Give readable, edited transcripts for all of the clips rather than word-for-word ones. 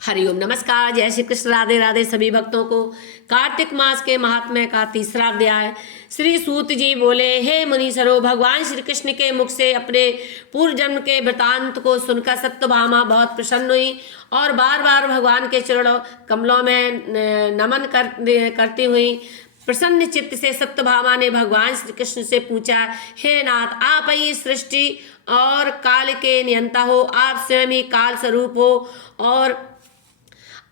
हरिओम नमस्कार, जय श्री कृष्ण, राधे राधे सभी भक्तों को। कार्तिक मास के महात्म्य का तीसरा अध्याय। श्री सूत जी बोले, हे मुनीश्वरों, भगवान श्री कृष्ण के मुख से अपने पूर्व जन्म के वृतांत को सुनकर सत्यभामा बहुत प्रसन्न हुई और बार बार भगवान के चरणों कमलों में नमन करती हुई प्रसन्न चित्त से सत्यभामा ने भगवान श्री कृष्ण से पूछा, हे नाथ, आप ही सृष्टि और काल के नियंता हो, आप स्वयं ही काल स्वरूप हो और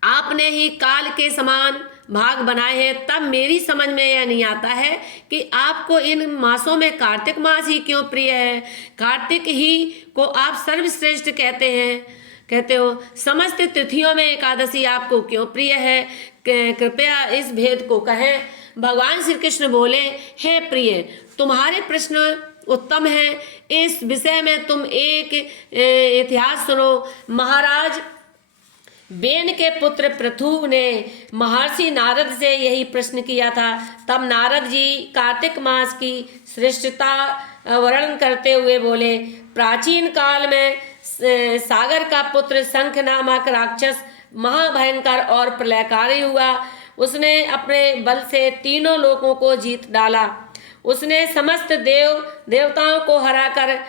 आपने ही काल के समान भाग बनाए हैं। तब मेरी समझ में यह नहीं आता है कि आपको इन मासों में कार्तिक मास ही क्यों प्रिय है। कार्तिक ही को आप सर्वश्रेष्ठ कहते हो। समस्त तिथियों में एकादशी आपको क्यों प्रिय है, कृपया इस भेद को कहें। भगवान श्री कृष्ण बोले, हे प्रिय, तुम्हारे प्रश्न उत्तम है। इस विषय में तुम एक इतिहास सुनो। महाराज बेन के पुत्र पृथु ने महर्षि नारद से यही प्रश्न किया था। तब नारद जी कार्तिक मास की श्रेष्ठता वर्णन करते हुए बोले, प्राचीन काल में सागर का पुत्र शंख नामक राक्षस महाभयंकर और प्रलयकारी हुआ। उसने अपने बल से तीनों लोकों को जीत डाला। उसने समस्त देवताओं को हराकर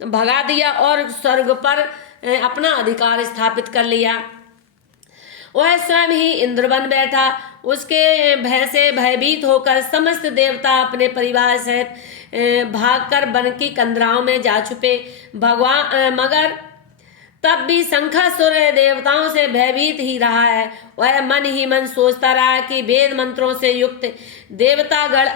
भगा दिया और स्वर्ग पर अपना अधिकार स्थापित कर लिया। वह स्वयं ही इंद्र बन बैठा। उसके भय से भयभीत होकर समस्त देवता अपने परिवार सहित भागकर वन की कंदराओं में जा छुपे। मगर तब भी शंखासुर देवताओं से भयभीत ही रहा है। वह मन ही मन सोचता रहा कि वेद मंत्रों से युक्त देवतागण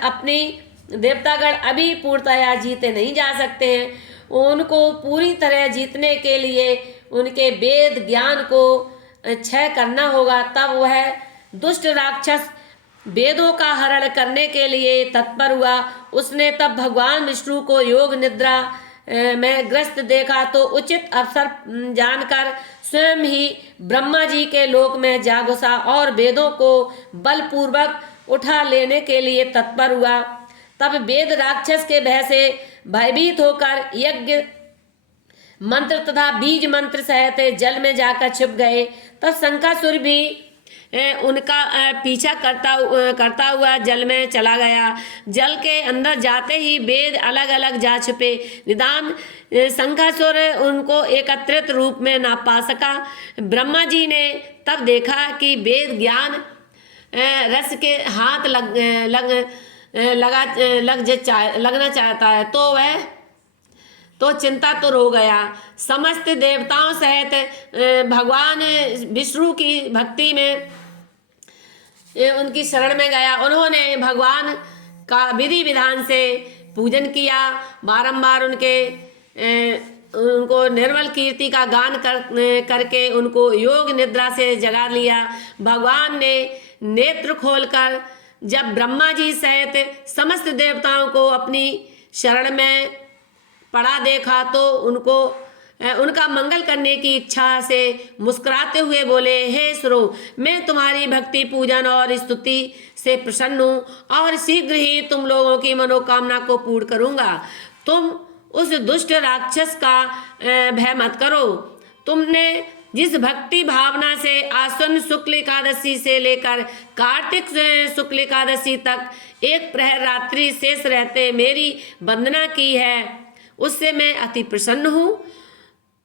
अभी पूर्णतया जीते नहीं जा सकते हैं। उनको पूरी तरह जीतने के लिए उनके वेद ज्ञान को क्षय करना होगा। तब वह दुष्ट राक्षस वेदों का हरण करने के लिए तत्पर हुआ। उसने तब भगवान विष्णु को योग निद्रा में ग्रस्त देखा तो उचित अवसर जानकर स्वयं ही ब्रह्मा जी के लोक में जा घुसा और वेदों को बलपूर्वक उठा लेने के लिए तत्पर हुआ। तब वेद राक्षस के भय से भयभीत होकर यज्ञ मंत्र तथा बीज मंत्र सहित जल में जाकर छिप गए। तब शंखासुर भी उनका पीछा करता हुआ जल में चला गया। जल के अंदर जाते ही वेद अलग अलग जा छुपे। निदान शंखासुर उनको एकत्रित रूप में ना पा सका। ब्रह्मा जी ने तब देखा कि वेद ज्ञान रस के हाथ लगना चाहता है तो चिंता तो रो गया। समस्त देवताओं सहित भगवान विष्णु की भक्ति में उनकी शरण में गया। उन्होंने भगवान का विधि विधान से पूजन किया। बारंबार उनको निर्मल कीर्ति का गान करके उनको योग निद्रा से जगा लिया। भगवान ने नेत्र खोलकर जब ब्रह्मा जी सहित समस्त देवताओं को अपनी शरण में पड़ा देखा तो उनका मंगल करने की इच्छा से मुस्कुराते हुए बोले, हे सुरो, मैं तुम्हारी भक्ति पूजन और स्तुति से प्रसन्न हूँ और शीघ्र ही तुम लोगों की मनोकामना को पूर्ण करूँगा। तुम उस दुष्ट राक्षस का भय मत करो। तुमने जिस भक्ति भावना से आश्विन शुक्ल एकादशी से लेकर कार्तिक शुक्ल एकादशी तक एक प्रहर रात्रि शेष रहते मेरी वंदना की है, उससे मैं अति प्रसन्न हूँ।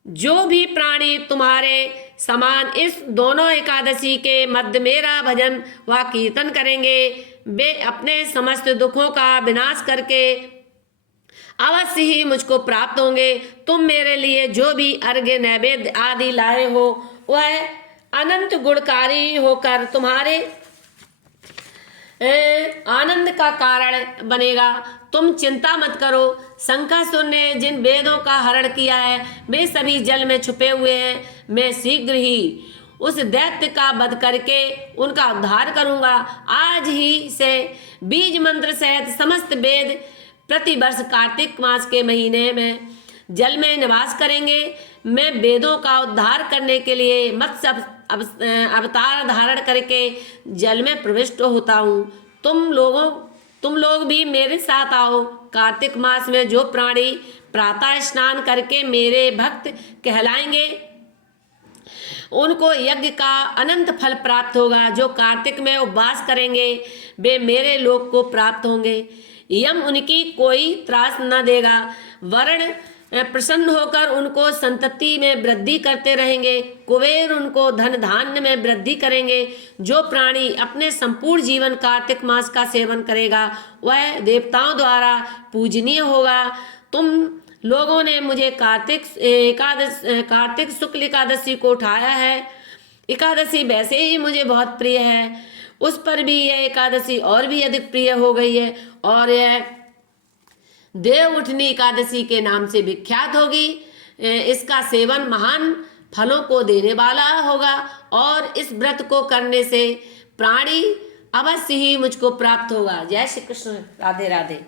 जो भी प्राणी तुम्हारे समान इस दोनों एकादशी के मध्य मेरा भजन व कीर्तन करेंगे, वे अपने समस्त दुखों का विनाश करके अवश्य ही मुझको प्राप्त होंगे। तुम मेरे लिए जो भी अर्घ्य नैवेद्य आदि लाए हो वह अनंत गुणकारी होकर तुम्हारे आनंद का कारण बनेगा। तुम चिंता मत करो। शंखासुर ने जिन वेदों का हरण किया है वे सभी जल में छुपे हुए हैं। मैं शीघ्र ही उस दैत्य का वध करके उनका उद्धार करूंगा। आज ही से बीज मंत्र सहित समस्त वेद प्रतिवर्ष कार्तिक मास के महीने में जल में निवास करेंगे। मैं वेदों का उद्धार करने के लिए मत्स्य अवतार धारण करके जल में प्रविष्ट होता हूँ। तुम लोग भी मेरे साथ आओ। कार्तिक मास में जो प्राणी प्रातः स्नान करके मेरे भक्त कहलाएंगे उनको यज्ञ का अनंत फल प्राप्त होगा। जो कार्तिक में उपवास करेंगे वे मेरे लोक को प्राप्त होंगे। यम उनकी कोई त्रास न देगा। वर्ण प्रसन्न होकर उनको संतति में वृद्धि करते रहेंगे। कुबेर उनको धन धान्य में वृद्धि करेंगे। जो प्राणी अपने संपूर्ण जीवन कार्तिक मास का सेवन करेगा वह देवताओं द्वारा पूजनीय होगा। तुम लोगों ने मुझे कार्तिक शुक्ल एकादशी को उठाया है। एकादशी वैसे ही मुझे बहुत प्रिय है, उस पर भी यह एकादशी और भी अधिक प्रिय हो गई है और यह देव उठनी एकादशी के नाम से विख्यात होगी। इसका सेवन महान फलों को देने वाला होगा और इस व्रत को करने से प्राणी अवश्य ही मुझको प्राप्त होगा। जय श्री कृष्ण, राधे राधे।